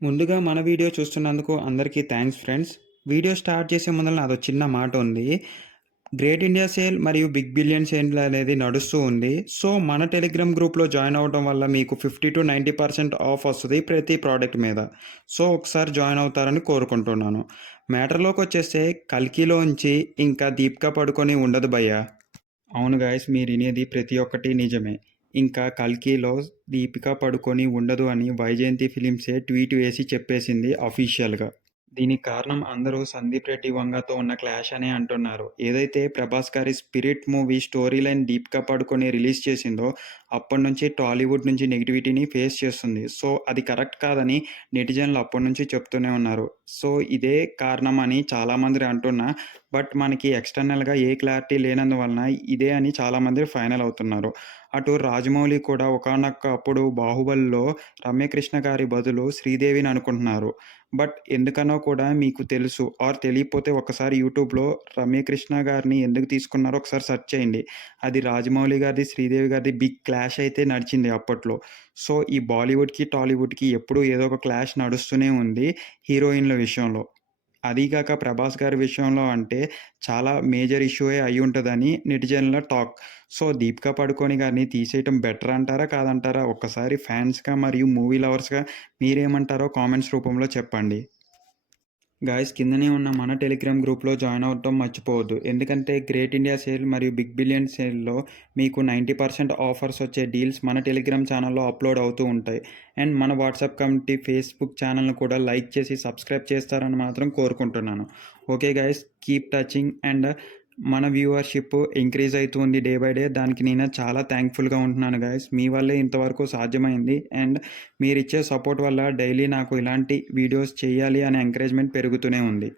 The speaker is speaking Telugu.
ముందుగా మన వీడియో చూస్తున్నందుకు అందరికీ థ్యాంక్స్ ఫ్రెండ్స్. వీడియో స్టార్ట్ చేసే ముందల నాదో చిన్న మాట ఉంది. గ్రేట్ ఇండియా సేల్ మరియు బిగ్ బిలియన్ సేల్ అనేది నడుస్తూ ఉంది. సో, మన టెలిగ్రామ్ గ్రూప్‌లో జాయిన్ అవ్వడం వల్ల మీకు 50-90% ఆఫ్ వస్తది ప్రతి ప్రోడక్ట్ మీద. సో, ఒకసారి జాయిన్ అవుతారని కోరుకుంటున్నాను. మ్యాటర్‌లోకొచ్చేస్తే 'కల్కి'లోంచి ఇంకా 'దీపిక పడుకొనె' ఉండదు భయ్యా. అవును గాయ్స్, మీరినేది ప్రతి ఒక్కటి నిజమే. ఇంకా 'కల్కి'లో 'దీపిక పడుకొనె' ఉండదు అని వైజయంతి ఫిలిమ్సే ట్వీట్ వేసి చెప్పేసింది అఫీషియల్‌గా. దీనికి కారణం అందరూ 'సందీప్ రెడ్డి వంగ'తో ఉన్న క్లాష్ అనే అంటున్నారు. ఏదైతే 'ప్రభాస్' గారి 'spirit' movie story line 'Deepika Padukone' release చేసిందో అప్పటినుంచి టాలీవుడ్ నుంచి నెగటివిటీని ఫేస్ చేస్తుంది. సో, అది కరెక్ట్ కాదని నెటిజన్లు అప్పటినుంచి చెప్తూనే ఉన్నారు. సో, ఇదే కారణం అని చాలామంది అంటున్నా, బట్ మనకి ఎక్స్‌టర్నల్‌గా ఏ క్లారిటీ లేనందువలన ఇదే అని చాలామంది ఫైనల్ అవుతున్నారు. అటు రాజమౌళి కూడా ఒకానొకప్పుడు 'బాహుబలిలో' రమ్యకృష్ణ గారి బదులు శ్రీదేవిని అనుకుంటున్నారు. బట్ ఎందుకనో కూడా మీకు తెలుసు ఆర్ తెలియకపోతే ఒక్కసారి యూట్యూబ్‌లో రమ్యకృష్ణ గారిని ఎందుకు తీసుకున్నారో ఒకసారి సెర్చ్ చేయండి. అది రాజమౌళి గారిది, శ్రీదేవి గారిది బిగ్ క్లాష్ అయితే నడిచింది అప్పట్లో. సో, ఈ బాలీవుడ్‌కి, టాలీవుడ్‌కి ఎప్పుడూ ఏదో ఒక క్లాష్ నడుస్తూనే ఉంది హీరోయిన్‌ల విషయంలో. అదీ గాక 'ప్రభాస్' గారి విషయంలో అంటే చాలా major ఇష్యూయే అయ్యుంటదని నెటిజన్ల talk. So, 'Deepika Padukone' గారిని తీసేయటం బెటర్ అంటారా? కాదంటారా? ఒక్కసారి ఫ్యాన్స్‌గా మరియు మూవీ లవర్స్‌గా మీరేమంటారో కామెంట్స్ రూపంలో చెప్పండి. గాయ్స్, కిందనే ఉన్న మన టెలిగ్రామ్ గ్రూప్‌లో జాయిన్ అవ్వటం మర్చిపోవద్దు. ఎందుకంటే గ్రేట్ ఇండియా సేల్ మరియు బిగ్ బిలియన్ సేల్‌లో మీకు 90% ఆఫర్స్ వచ్చే డీల్స్ మన టెలిగ్రామ్ ఛానల్‌లో అప్‌లోడ్ అవుతూ ఉంటాయి. అండ్ మన వాట్సాప్ కమ్యూనిటీ, ఫేస్‌బుక్ ఛానల్‌ని కూడా లైక్ చేసి సబ్స్క్రైబ్ చేస్తారని మాత్రం కోరుకుంటున్నాను. Okay guys, keep touching and మన వ్యూవర్‌షిప్ ఇంక్రీజ్ అయితుంది డే బై డే. దానికి నేను చాలా థాంక్‌ఫుల్‌గా ఉంటున్నాను గాయ్స్. మీ వల్లే ఇంతవరకు సాధ్యమైంది. అండ్ మీరిచ్చే సపోర్ట్ వల్ల డైలీ నాకు ఇలాంటి వీడియోస్ చేయాలి అనే ఎంకరేజ్‌మెంట్ పెరుగుతూనే ఉంది.